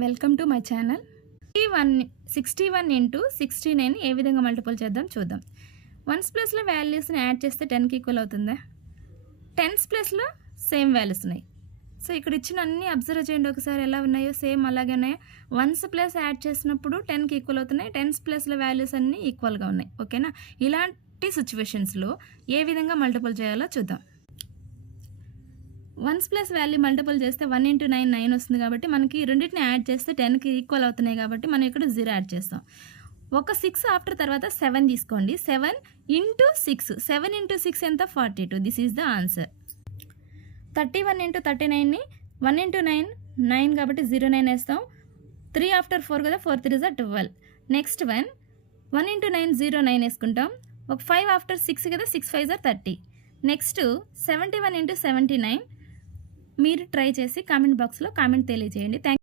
Welcome to my channel. 61 into 69 ఏ విధంగా multiple చేద్దాం చూద్దాం. వన్స్ ప్లస్లో వాల్యూస్ని యాడ్ చేస్తే 10కి ఈక్వల్ అవుతుందా? టెన్స్ ప్లస్లో సేమ్ వాల్యూస్ ఉన్నాయి. సో ఇక్కడ ఇచ్చిన అన్ని అబ్జర్వ్ చేయండి ఒకసారి ఎలా ఉన్నాయో, సేమ్ అలాగే ఉన్నాయో. వన్స్ ప్లస్ యాడ్ చేసినప్పుడు 10కి ఈక్వల్ అవుతున్నాయి, టెన్స్ ప్లస్లో వాల్యూస్ అన్నీ ఈక్వల్గా ఉన్నాయి. ఓకేనా? ఇలాంటి సిచ్యువేషన్స్లో ఏ విధంగా మల్టిపుల్ చేయాలో చూద్దాం. వన్స్ ప్లస్ వాల్యూ మల్టిపుల్ చేస్తే 1 ఇంటూ 9 9 వస్తుంది కాబట్టి మనకి రెండింటిని యాడ్ చేస్తే 10కి ఈక్వల్ అవుతున్నాయి కాబట్టి మనం ఇక్కడ 0 యాడ్ చేస్తాం. ఒక 6 ఆఫ్టర్ తర్వాత 7 తీసుకోండి. 7 ఇంటూ 6, 7 ఇంటూ 6 ఎంత? 42. This is the answer. 31 into 39ని 1 ఇంటూ 9 9 కాబట్టి 09 వేస్తాం. 3 ఆఫ్టర్ 4 కదా, 4 3 is 12. నెక్స్ట్ 1 ఇంటూ 9 09 వేసుకుంటాం. ఒక 5 ఆఫ్టర్ 6 కదా, 6 5 is 30. నెక్స్ట్ 71 ఇంటూ 79 మీరు ట్రై చేసి కామెంట్ బాక్స్లో కామెంట్ తెలియజేయండి. థ్యాంక్